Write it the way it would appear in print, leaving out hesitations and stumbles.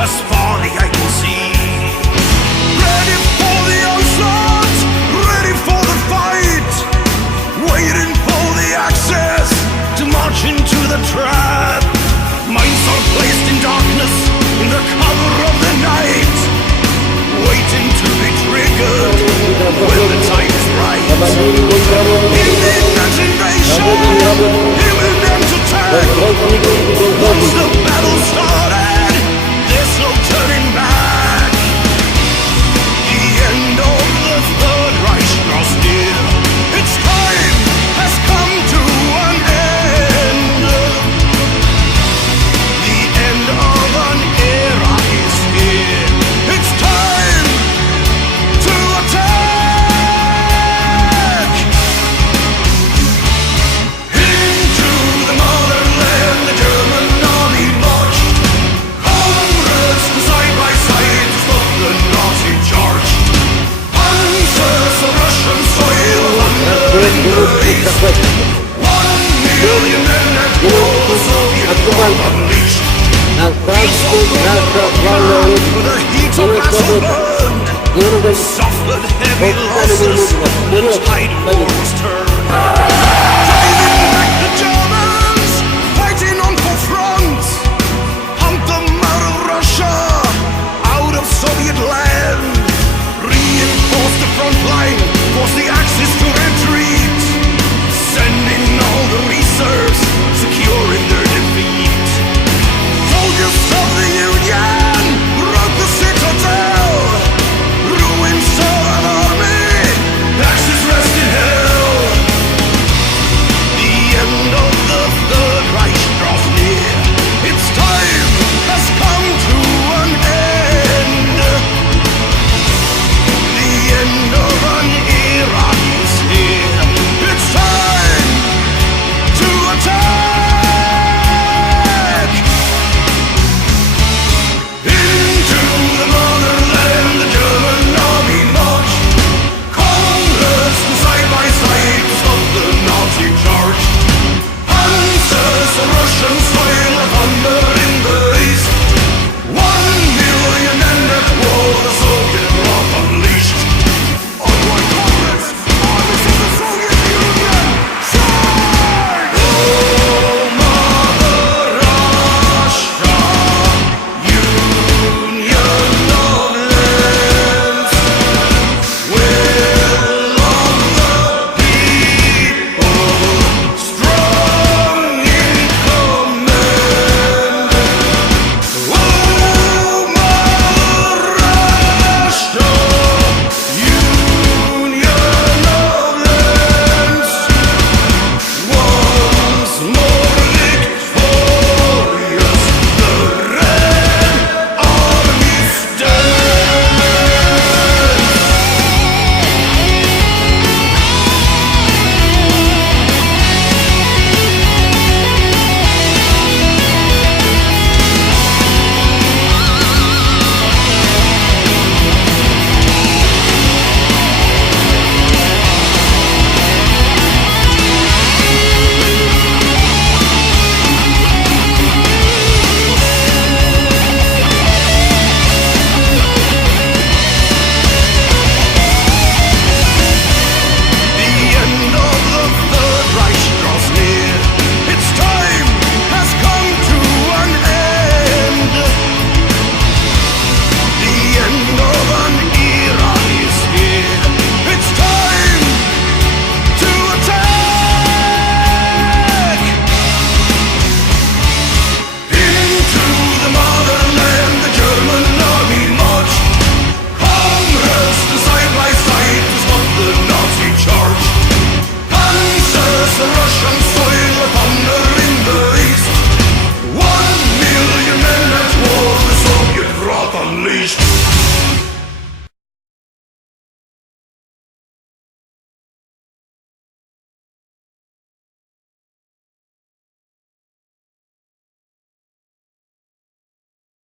as far as I can see. Ready for the onslaught, ready for the fight, waiting for the access to march into the trap. Minds are placed in darkness, in the cover of the night, waiting to be triggered when the time is right. Imminent invasion, imminent attack. Once the battle started, there's no turning back. The end of the Third Reich draws near. Its time has come to an end. The end of an era is here. It's time to attack. Into the motherland, the German army marched. Comrades side by side to stop the Nazi charge. Panzers of Russian soil thundering the east. 1 million men at war, Soviet bomb unleashed. With the heat of battle burned, suffered heavy losses, the tide of war was turned. Driving back the Germans, fighting on four fronts, hunt them out of Russia, out of Soviet land. Reinforce the front line, force the